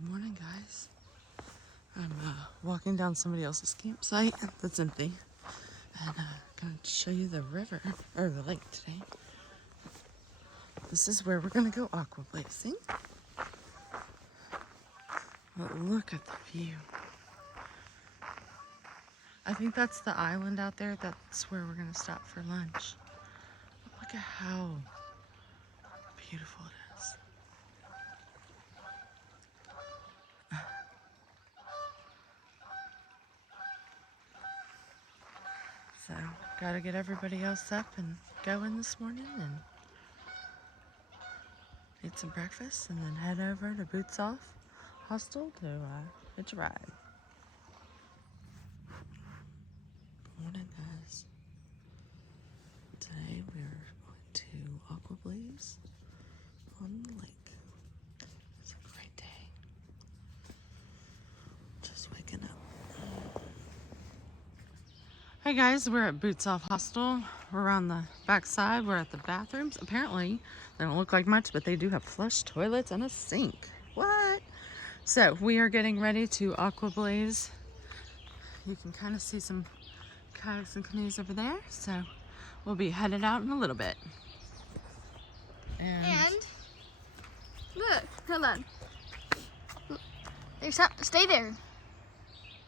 Good morning, guys. I'm walking down somebody else's campsite that's empty, and going to show you the river or the lake today. This is where we're going to go aqua blazing. But look at the view. I think that's the island out there. That's where we're going to stop for lunch. But look at how beautiful it is. So, gotta get everybody else up and going this morning and eat some breakfast and then head over to Boots Off Hostel to hitch a ride. Good morning, guys. Today we're going to Aqua Blaze on the lake. It's a great day. Just waking up. Hey guys, we're at Boots Off Hostel. We're on the back side. We're at the bathrooms. Apparently, they don't look like much, but they do have flush toilets and a sink. What? So we are getting ready to Aqua Blaze. You can kind of see some kayaks and canoes over there. So we'll be headed out in a little bit. And look, hold on. Stay there.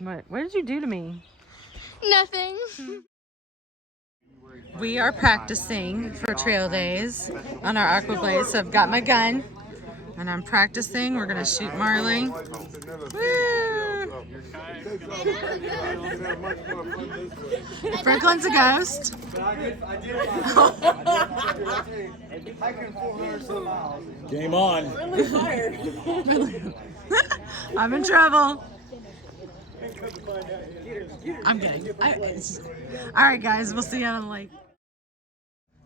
What did you do to me? Nothing. We are practicing for trail days on our Aqua Blaze. So I've got my gun and I'm practicing. We're gonna shoot Marley. Woo! Franklin's a ghost. Game on. I'm in trouble. I'm kidding. All right, guys, we'll see you on the lake.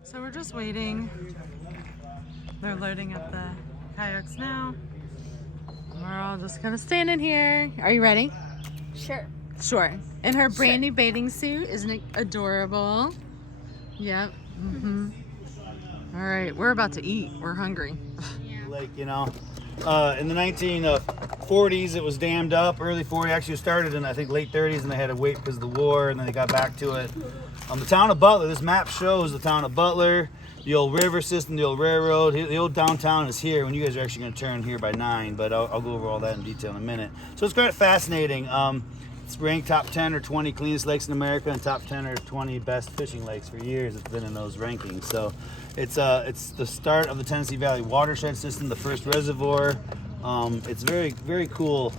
So we're just waiting. They're loading up the kayaks now. We're all just kind of standing here. Are you ready? Sure. Sure. In her brand new bathing suit. Isn't it adorable? Yep. Mm-hmm. All right, we're about to eat. We're hungry. Lake, you know. In the 1940s, it was dammed up. Early 40s, actually started in I think late 30s, and they had to wait because of the war, and then they got back to it. The town of Butler. This map shows the town of Butler, the old river system, the old railroad. The old downtown is here. When you guys are actually going to turn here by 9, but I'll go over all that in detail in a minute. So it's kind of fascinating. It's ranked top 10 or 20 cleanest lakes in America and top 10 or 20 best fishing lakes for years. It's been in those rankings. So it's the start of the Tennessee Valley watershed system, the first reservoir. It's very, very cool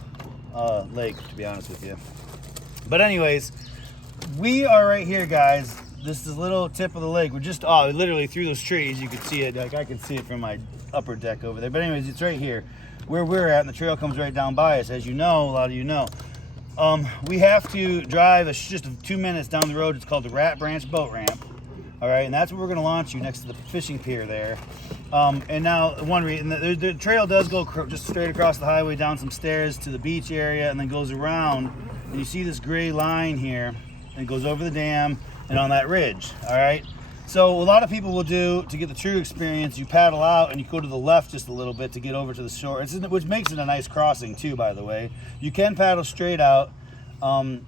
lake, to be honest with you. But anyways, we are right here, guys. This is a little tip of the lake. We're just literally through those trees. You can see it. Like I can see it from my upper deck over there. But anyways, it's right here where we're at, and the trail comes right down by us. As you know, a lot of you know. We have to drive just 2 minutes down the road. It's called the Rat Branch Boat Ramp. All right, and that's where we're going to launch you, next to the fishing pier there. And now, one reason, the trail does go just straight across the highway, down some stairs to the beach area, and then goes around. And you see this gray line here, and it goes over the dam and on that ridge. All right. So a lot of people will do, to get the true experience, you paddle out and you go to the left just a little bit to get over to the shore, which makes it a nice crossing too, by the way. You can paddle straight out. And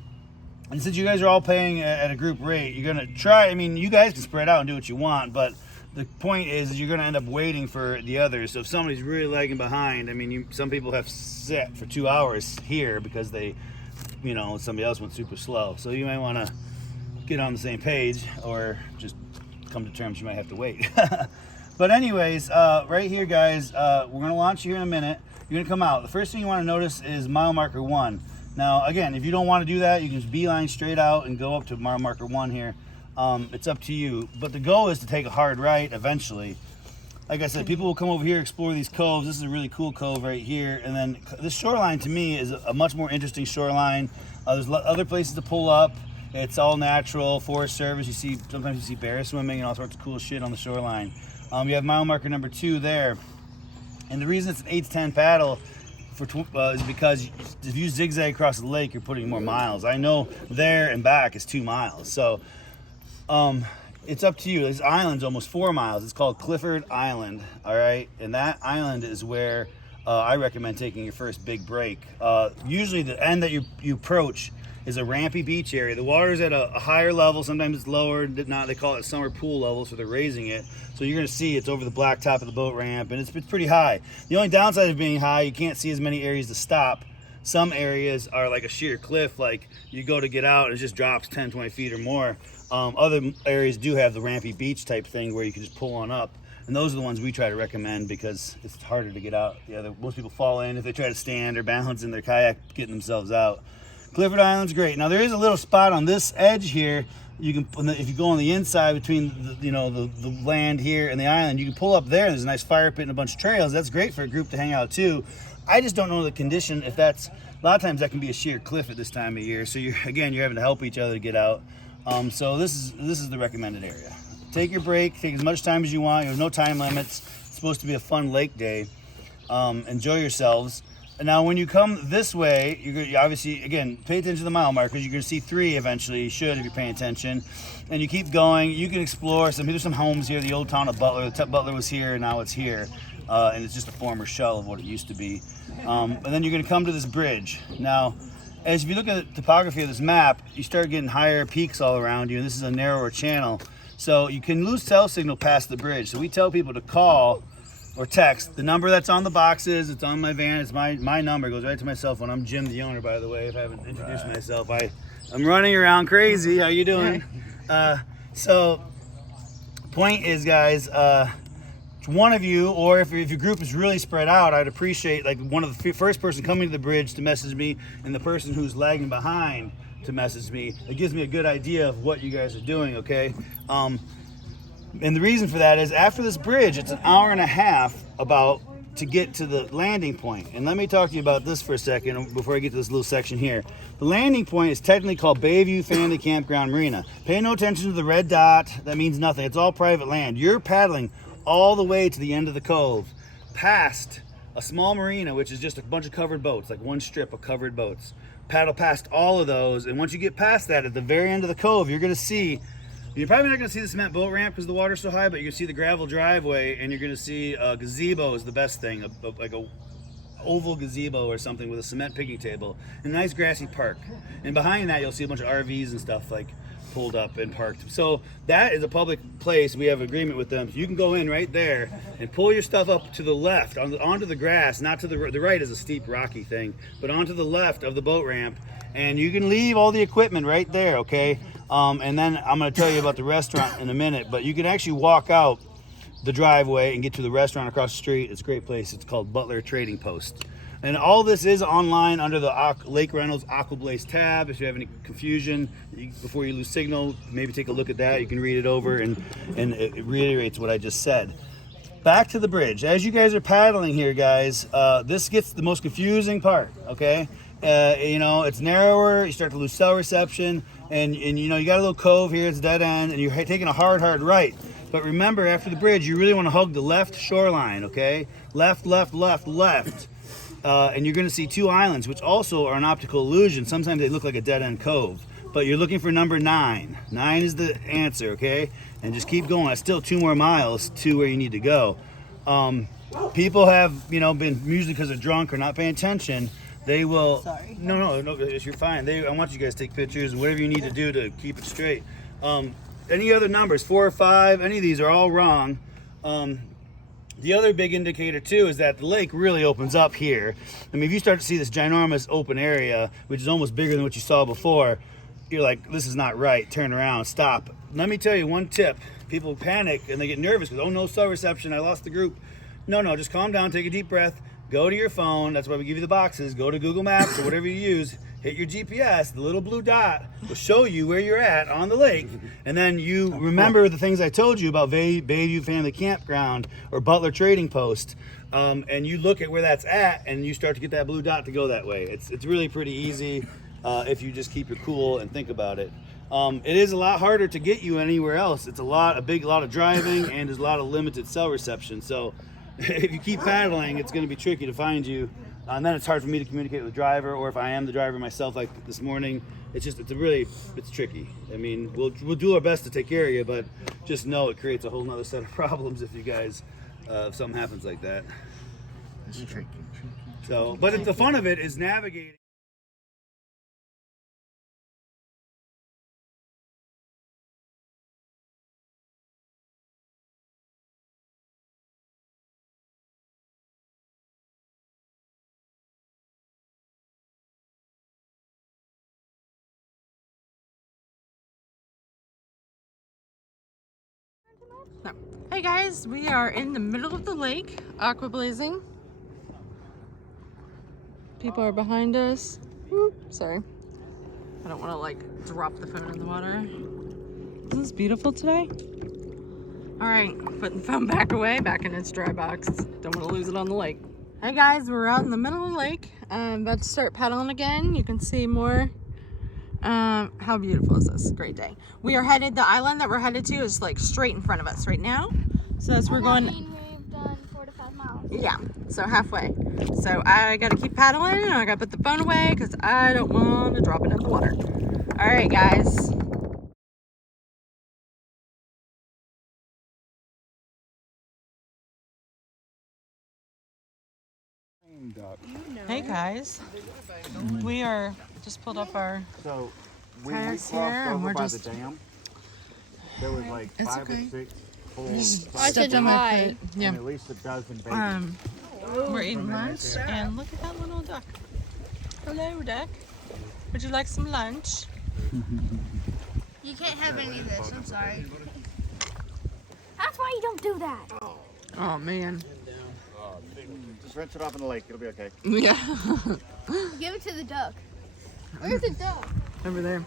since you guys are all paying at a group rate, you're going to try, you guys can spread out and do what you want, but the point is you're going to end up waiting for the others. So if somebody's really lagging behind, some people have set for 2 hours here because they, somebody else went super slow. So you might want to get on the same page or just come to terms you might have to wait. But anyways, right here, guys, we're going to launch you here in a minute. You're going to come out. The first thing you want to notice is mile marker 1. Now, again, if you don't want to do that, you can just beeline straight out and go up to mile marker 1 here. It's up to you. But the goal is to take a hard right eventually. Like I said, people will come over here, explore these coves. This is a really cool cove right here. And then this shoreline, to me, is a much more interesting shoreline. There's other places to pull up. It's all natural, Forest Service. Sometimes you see bears swimming and all sorts of cool shit on the shoreline. You have mile marker number 2 there. And the reason it's an 8-10 paddle is because if you zigzag across the lake, you're putting more miles. I know there and back is 2 miles. So it's up to you. This island's almost 4 miles. It's called Clifford Island, all right? And that island is where I recommend taking your first big break. Usually the end that you approach is a rampy beach area. The water is at a higher level, sometimes it's lower, they call it summer pool level, so they're raising it. So you're gonna see it's over the blacktop of the boat ramp, and it's pretty high. The only downside of being high, you can't see as many areas to stop. Some areas are like a sheer cliff, like you go to get out and it just drops 10, 20 feet or more. Other areas do have the rampy beach type thing where you can just pull on up. And those are the ones we try to recommend because it's harder to get out. Most people fall in if they try to stand or balance in their kayak, getting themselves out. Clifford Island's great. Now there is a little spot on this edge here. You can, if you go on the inside between the land here and the island, you can pull up there. There's a nice fire pit and a bunch of trails. That's great for a group to hang out too. I just don't know the condition. If that's, a lot of times that can be a sheer cliff at this time of year. So you're having to help each other to get out. So this is the recommended area. Take your break. Take as much time as you want. There's no time limits. It's supposed to be a fun lake day. Enjoy yourselves. And now when you come this way, you obviously, again, pay attention to the mile markers. You're going to see 3 eventually. You should if you're paying attention. And you keep going. You can explore. There's some homes here. The old town of Butler. Butler was here, and now it's here. And it's just a former shell of what it used to be. And then you're going to come to this bridge. Now, as if you look at the topography of this map, you start getting higher peaks all around you. And this is a narrower channel. So you can lose cell signal past the bridge. So we tell people to call or text the number that's on the boxes. It's on my van. It's my number. It goes right to my cell phone. I'm Jim, the owner, by the way. If I haven't introduced myself, I'm running around crazy. How you doing? So point is, guys, one of you, or if your group is really spread out, I'd appreciate like one of the first person coming to the bridge to message me, and the person who's lagging behind to message me. It gives me a good idea of what you guys are doing, okay? And the reason for that is after this bridge, it's an hour and a half about to get to the landing point. And let me talk to you about this for a second before I get to this little section here. The landing point is technically called Bayview Family Campground Marina. Pay no attention to the red dot. That means nothing. It's all private land. You're paddling all the way to the end of the cove, past a small marina, which is just a bunch of covered boats, like one strip of covered boats. Paddle past all of those, and once you get past that, at the very end of the cove, you're probably not going to see the cement boat ramp because the water's so high, but you're going to see the gravel driveway, and you're going to see a gazebo is the best thing, like a oval gazebo or something with a cement picnic table, and a nice grassy park. And behind that, you'll see a bunch of RVs and stuff like pulled up and parked. So that is a public place. We have an agreement with them. So you can go in right there and pull your stuff up to the left, onto the grass, not to the right is a steep rocky thing, but onto the left of the boat ramp, and you can leave all the equipment right there, okay? And then I'm going to tell you about the restaurant in a minute, but you can actually walk out the driveway and get to the restaurant across the street. It's a great place. It's called Butler Trading Post. And all this is online under the Lake Reynolds Aqua Blazing tab. If you have any confusion, before you lose signal, maybe take a look at that. You can read it over, and it reiterates what I just said. Back to the bridge. As you guys are paddling here, guys, this gets the most confusing part, okay? It's narrower. You start to lose cell reception, and you got a little cove here. It's dead end, and you're taking a hard right. But remember, after the bridge, you really want to hug the left shoreline, okay? Left. And you're going to see 2 islands, which also are an optical illusion. Sometimes they look like a dead-end cove. But you're looking for number 9. 9 is the answer, okay? And just keep going. That's still 2 more miles to where you need to go. People have, been, usually because they're drunk or not paying attention, they will... Sorry. No, you're fine. I want you guys to take pictures and whatever you need to do to keep it straight. Any other numbers, 4 or 5, any of these are all wrong. The other big indicator too is that the lake really opens up here. I mean, if you start to see this ginormous open area, which is almost bigger than what you saw before, you're like, this is not right. Turn around, stop. Let me tell you one tip. People panic and they get nervous because, oh, no cell reception, I lost the group. No, just calm down, take a deep breath, go to your phone. That's why we give you the boxes. Go to Google Maps or whatever you use. Hit your GPS, the little blue dot will show you where you're at on the lake, and then you remember the things I told you about Bayview Family Campground or Butler Trading Post, and you look at where that's at, and you start to get that blue dot to go that way. It's really pretty easy if you just keep your cool and think about it. It is a lot harder to get you anywhere else. It's a lot of driving, and there's a lot of limited cell reception. So if you keep paddling, it's going to be tricky to find you. And then it's hard for me to communicate with the driver, or if I am the driver myself, like this morning, it's tricky. I mean, we'll do our best to take care of you, but just know it creates a whole nother set of problems if you guys, if something happens like that. It's tricky. So, but the fun of it is navigating. No. Hey guys, we are in the middle of the lake, Aqua Blazing. People are behind us. Whoop, sorry. I don't want to like drop the phone in the water. Isn't this beautiful today? All right, putting the phone back away, back in its dry box. Don't want to lose it on the lake. Hey guys, we're out in the middle of the lake. I'm about to start paddling again. You can see more. How beautiful is this? Great day. We are headed, the island that we're headed to is like straight in front of us right now. So as we're going, We've done 4 to 5 miles. yeah, so halfway. So I gotta keep paddling and I gotta put the phone away because I don't want to drop it in the water. All right, guys. Hey guys, we are just pulled up our So when we tires crossed here and over we're by just the dam, there was like It's 5 okay. or 6 full I size said dams hi. and yeah. at least a dozen babies. We're eating lunch and look at that little duck. Hello, duck. Would you like some lunch? You can't have any of this, I'm sorry. That's why you don't do that. Oh man. Just rinse it off in the lake. It'll be okay. Yeah. Give it to the duck. Where's the duck? Over there.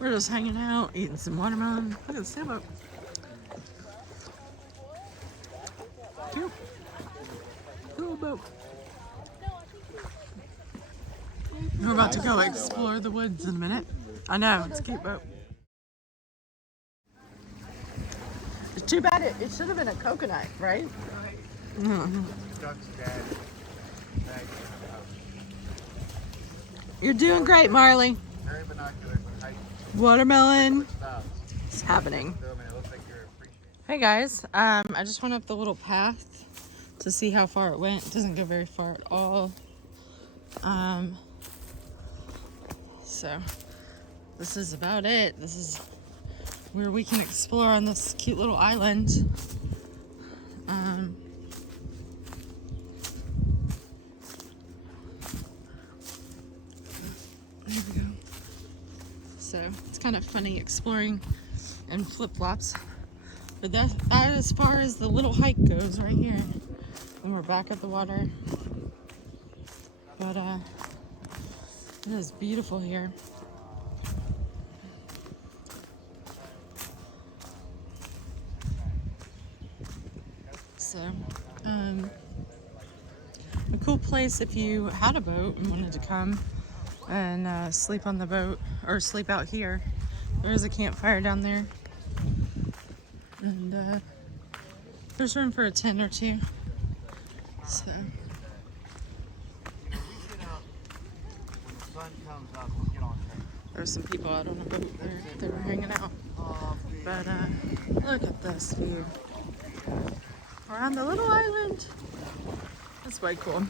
We're just hanging out, eating some watermelon. Look at the sailboat. Cute. Little boat. We're about to go explore the woods in a minute. I know, it's a cute boat. It's too bad it should have been a coconut, right? Mhm. You're doing great, Marley. Very binocular, but height Watermelon. stuff. It's happening. So, I mean, it looks like you're appreciating. Hey guys, I just went up the little path to see how far it went. It doesn't go very far at all. So this is about it. This is where we can explore on this cute little island. There we go. So it's kind of funny exploring in flip-flops. But that's about as far as the little hike goes right here. And we're back at the water. But it is beautiful here. So, a cool place if you had a boat and wanted to come and sleep on the boat or sleep out here. There is a campfire down there. And there's room for a tent or two. So When the sun comes up, we'll get on track. there's some people out on a boat there. They were hanging out. But look at this view. We're on the little island. That's way cool.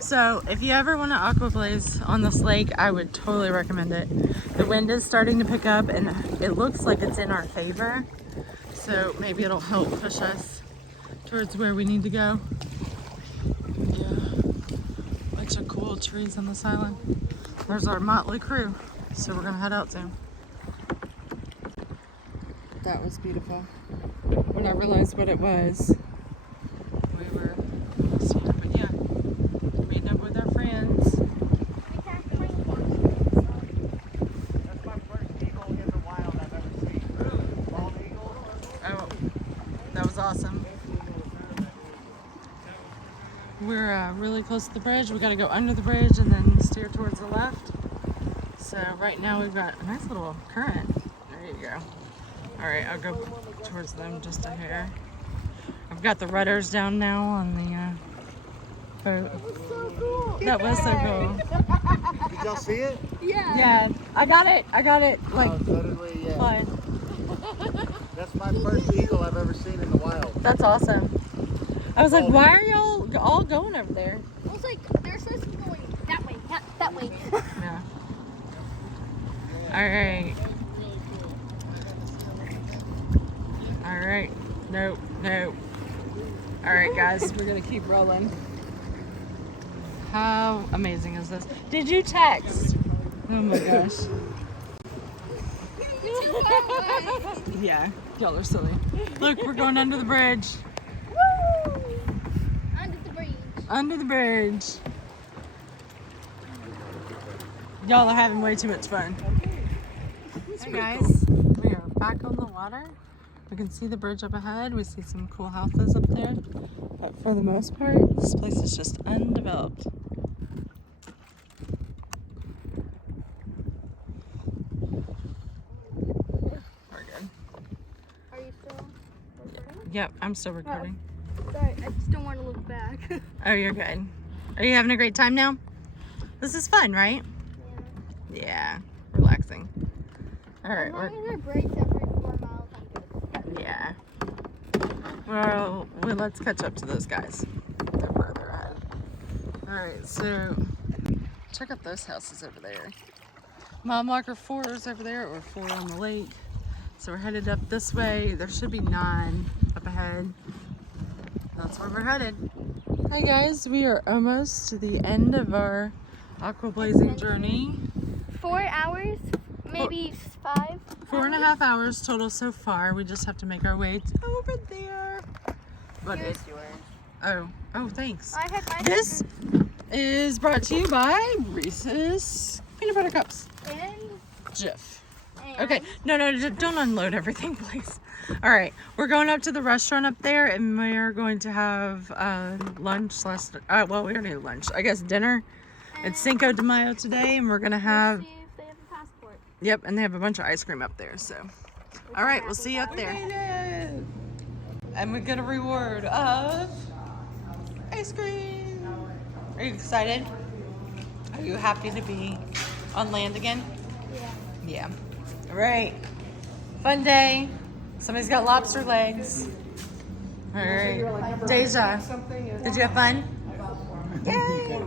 So if you ever want to aqua blaze on this lake, I would totally recommend it. The wind is starting to pick up and it looks like it's in our favor. So maybe it'll help push us towards where we need to go. Yeah, bunch of cool trees on this island. There's our motley crew. So we're gonna head out soon. That was beautiful. When I realized what it was, we were almost here. But yeah, meeting up with our friends. That's my first eagle in the wild I've ever seen. Bald eagle. Oh, that was awesome. We're really close to the bridge. We gotta go under the bridge and then steer towards the left. So right now we've got a nice little current. There you go. All right, I'll go towards them just a hair. I've got the rudders down now on the boat. That was so cool. Did y'all see it? Yeah, I got it. Like, Suddenly, yeah. flying. That's my first eagle I've ever seen in the wild. That's awesome. I was like, why are y'all all going over there. It was like they're supposed to be going that way, not that way. Yeah. All right. All right. Nope. Nope. All right, guys, we're gonna keep rolling. How amazing is this? Did you text? Oh my gosh. Yeah, y'all are silly. Look, we're going under the bridge. Woo! Under the bridge. Under the bridge. Y'all are having way too much fun. Hey guys, we are back on the water. We can see the bridge up ahead. We see some cool houses up there. But for the most part, this place is just undeveloped. We're good. Are you still recording? Yep, I'm still recording. Sorry, I just don't want to look back. Oh, you're good. Are you having a great time now? This is fun, right? Yeah, relaxing. All right, As long as it breaks every 4 miles, I'm good. yeah. Well, let's catch up to those guys. They're further ahead. All right, so check out those houses over there. Mile marker 4 is over there, or 4 on the lake. So we're headed up this way. There should be 9 up ahead. That's where we're headed. Hi guys, we are almost to the end of our Aqua Blazing journey. 4 hours, maybe 5. 4.5 hours total so far. We just have to make our way to over there. But Here's it, yours. oh, thanks. I had mine. This is brought to you by Reese's Peanut Butter Cups. And, Jif. and Okay, no, don't unload everything, please. All right, we're going up to the restaurant up there, and we're going to have lunch well, we already had lunch. I guess dinner. It's Cinco de Mayo today, and we're gonna have. See if they have a passport. Yep, and they have a bunch of ice cream up there. So, all right, we'll see you up there. And we get a reward of ice cream. Are you excited? Are you happy to be on land again? Yeah. Yeah. All right. Fun day. Somebody's got lobster legs. All right. Deja, did you have fun? Yay!